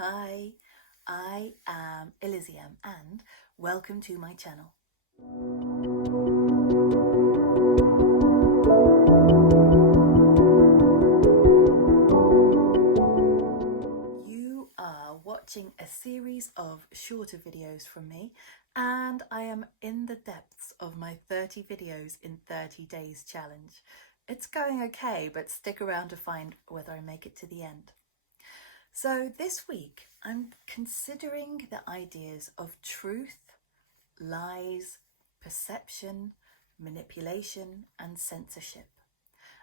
Hi, I am Eliziam and welcome to my channel. You are watching a series of shorter videos from me, and I am in the depths of my 30 videos in 30 days challenge. It's going okay, but stick around to find whether I make it to the end. So this week I'm considering the ideas of truth, lies, perception, manipulation and censorship.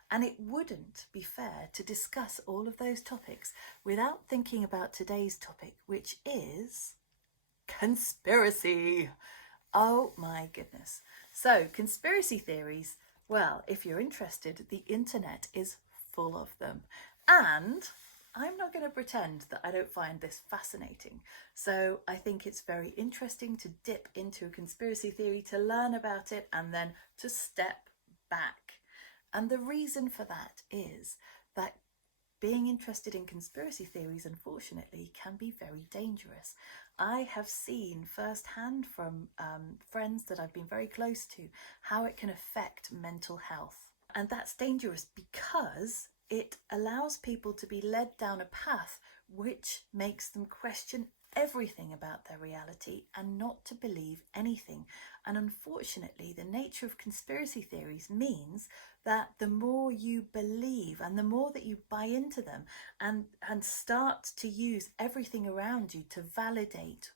And it wouldn't be fair to discuss all of those topics without thinking about today's topic, which is conspiracy. Oh my goodness. So conspiracy theories, well, if you're interested, the internet is full of them. And I'm not going to pretend that I don't find this fascinating. So I think it's very interesting to dip into a conspiracy theory, to learn about it, and then to step back. And the reason for that is that being interested in conspiracy theories, unfortunately, can be very dangerous. I have seen firsthand from friends that I've been very close to how it can affect mental health. And that's dangerous because it allows people to be led down a path which makes them question everything about their reality and not to believe anything. And unfortunately, the nature of conspiracy theories means that the more you believe and the more that you buy into them and start to use everything around you to validate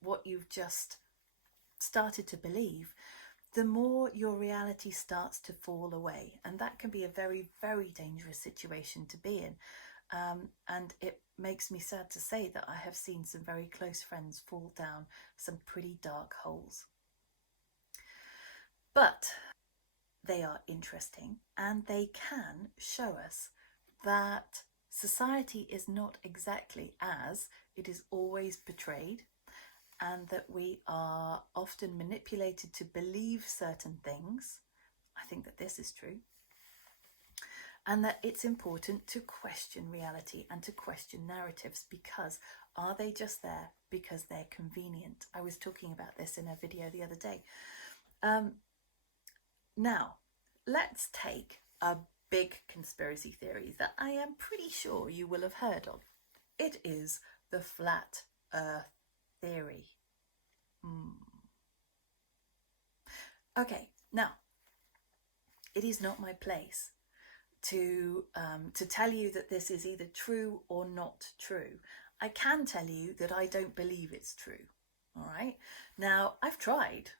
what you've just started to believe, the more your reality starts to fall away. And that can be a very, very dangerous situation to be in. And it makes me sad to say that I have seen some very close friends fall down some pretty dark holes. But they are interesting and they can show us that society is not exactly as it is always portrayed, and that we are often manipulated to believe certain things. I think that this is true. And that it's important to question reality and to question narratives, because are they just there because they're convenient? I was talking about this in a video the other day. Now, let's take a big conspiracy theory that I am pretty sure you will have heard of. It is the flat earth theory. Okay, now, it is not my place to tell you that this is either true or not true. I can tell you that I don't believe it's true. All right. Now, I've tried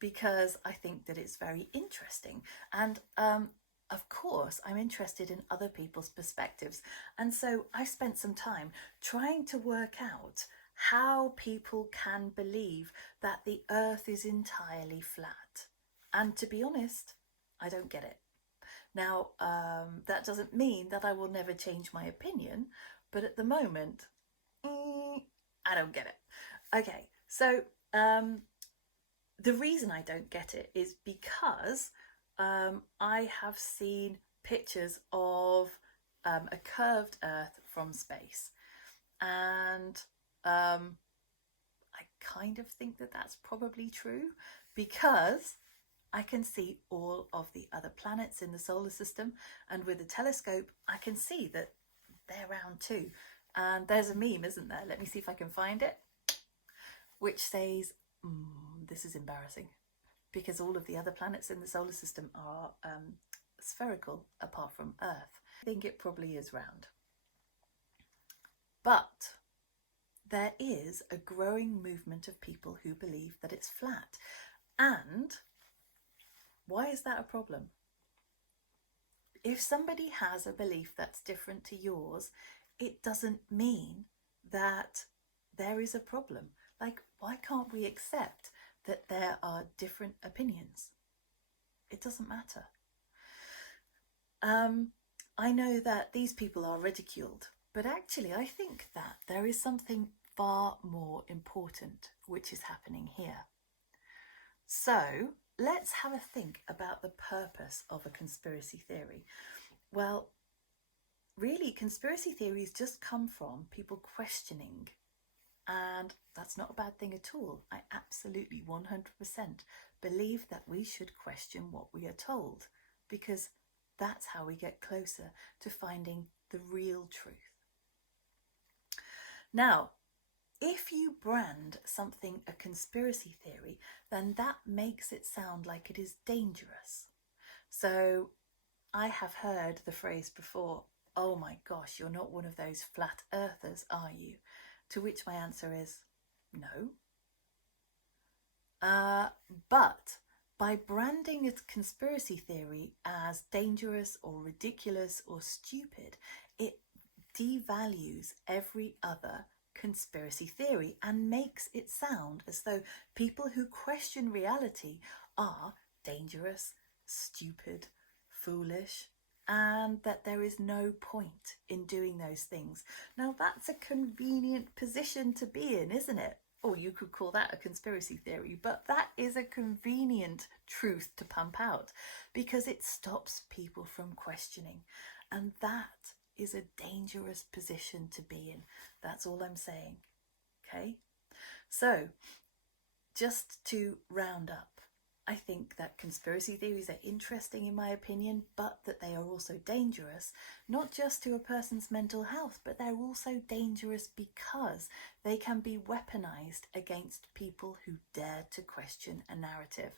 because I think that it's very interesting. And of course, I'm interested in other people's perspectives. And so I spent some time trying to work out how people can believe that the earth is entirely flat. And to be honest, I don't get it. Now, that doesn't mean that I will never change my opinion, but at the moment, I don't get it. Okay, so the reason I don't get it is because I have seen pictures of a curved Earth from space, and I kind of think that that's probably true because I can see all of the other planets in the solar system, and with a telescope I can see that they're round too. And there's a meme, isn't there? Let me see if I can find it, which says, this is embarrassing, because all of the other planets in the solar system are spherical apart from Earth. I think it probably is round. But there is a growing movement of people who believe that it's flat. And why is that a problem? If somebody has a belief that's different to yours, it doesn't mean that there is a problem. Like, why can't we accept that there are different opinions? It doesn't matter. I know that these people are ridiculed, but actually I think that there is something far more important which is happening here. So let's have a think about the purpose of a conspiracy theory. Well, really, conspiracy theories just come from people questioning. And that's not a bad thing at all. I absolutely 100% believe that we should question what we are told, because that's how we get closer to finding the real truth. Now, if you brand something a conspiracy theory, then that makes it sound like it is dangerous. So I have heard the phrase before, "Oh my gosh, you're not one of those flat earthers, are you?" To which my answer is no. But by branding a conspiracy theory as dangerous or ridiculous or stupid, it devalues every other conspiracy theory and makes it sound as though people who question reality are dangerous, stupid, foolish, and that there is no point in doing those things. Now, that's a convenient position to be in, isn't it? Or you could call that a conspiracy theory, but that is a convenient truth to pump out because it stops people from questioning. And that is a dangerous position to be in. That's all I'm saying. Okay? So, just to round up, I think that conspiracy theories are interesting in my opinion, but that they are also dangerous, not just to a person's mental health, but they're also dangerous because they can be weaponized against people who dare to question a narrative.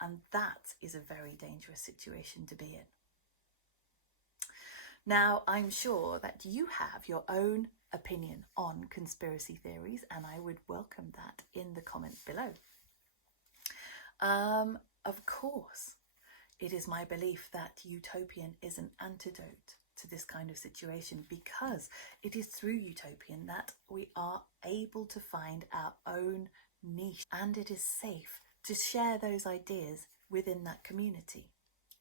And that is a very dangerous situation to be in. Now, I'm sure that you have your own opinion on conspiracy theories, and I would welcome that in the comments below. Of course, it is my belief that Utopian is an antidote to this kind of situation, because it is through Utopian that we are able to find our own niche, and it is safe to share those ideas within that community.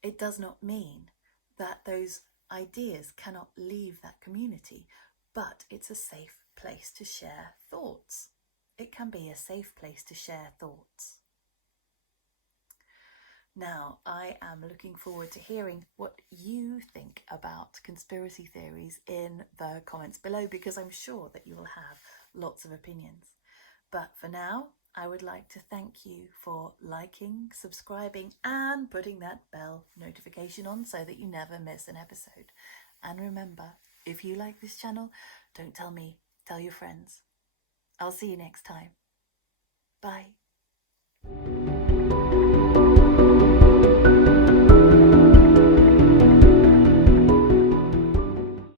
It does not mean that those ideas cannot leave that community, but it's a safe place to share thoughts. It can be a safe place to share thoughts. Now, I am looking forward to hearing what you think about conspiracy theories in the comments below, because I'm sure that you will have lots of opinions. But for now, I would like to thank you for liking, subscribing, and putting that bell notification on so that you never miss an episode. And remember, if you like this channel, don't tell me, tell your friends. I'll see you next time. Bye.